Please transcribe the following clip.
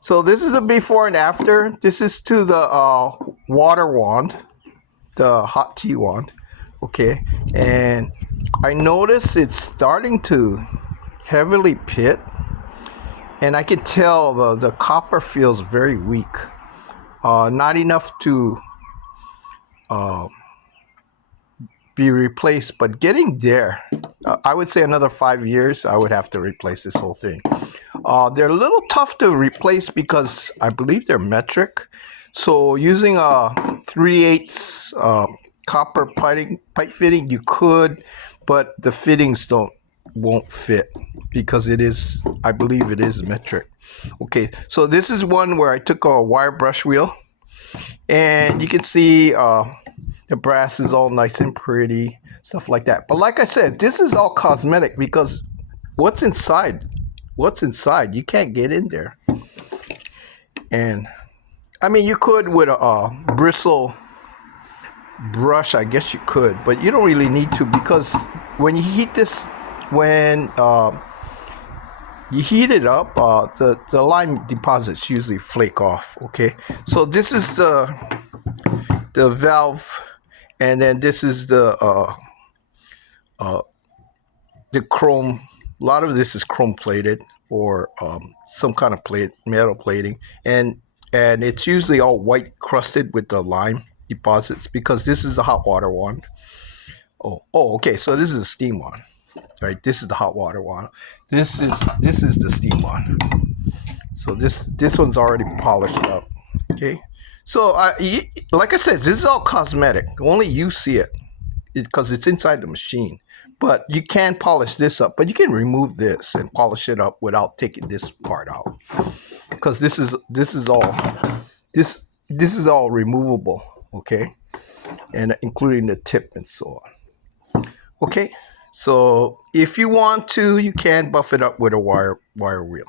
So this is a before and after. This is to the water wand, the hot tea wand. Okay, and I notice it's starting to heavily pit, and I can tell the copper feels very weak. Not enough to be replaced, but getting there. I would say another 5 years, I would have to replace this whole thing. They're a little tough to replace because I believe they're metric. So using a 3/8 copper pipe fitting, you could, but the fittings won't fit because it is, I believe it is metric. Okay, so this is one where I took a wire brush wheel, and you can see the brass is all nice and pretty, stuff like that. But like I said, this is all cosmetic because what's inside? What's inside? You can't get in there. And I mean, you could with a bristle brush, I guess you could, but you don't really need to because when you heat this, when you heat it up, the lime deposits usually flake off. Okay, so this is the valve, and then this is the chrome. A lot of this is chrome plated or some kind of metal plating, and it's usually all white crusted with the lime deposits because this is the hot water wand. Okay. So this is a steam wand, right? This is the hot water wand. This is the steam wand. So this one's already polished up. Okay. So like I said, this is all cosmetic. Only you see it because it's inside the machine. But you can polish this up. But you can remove this and polish it up without taking this part out because this is all removable. Okay, and including the tip and so on. Okay, so if you want to, you can buff it up with a wire wheel.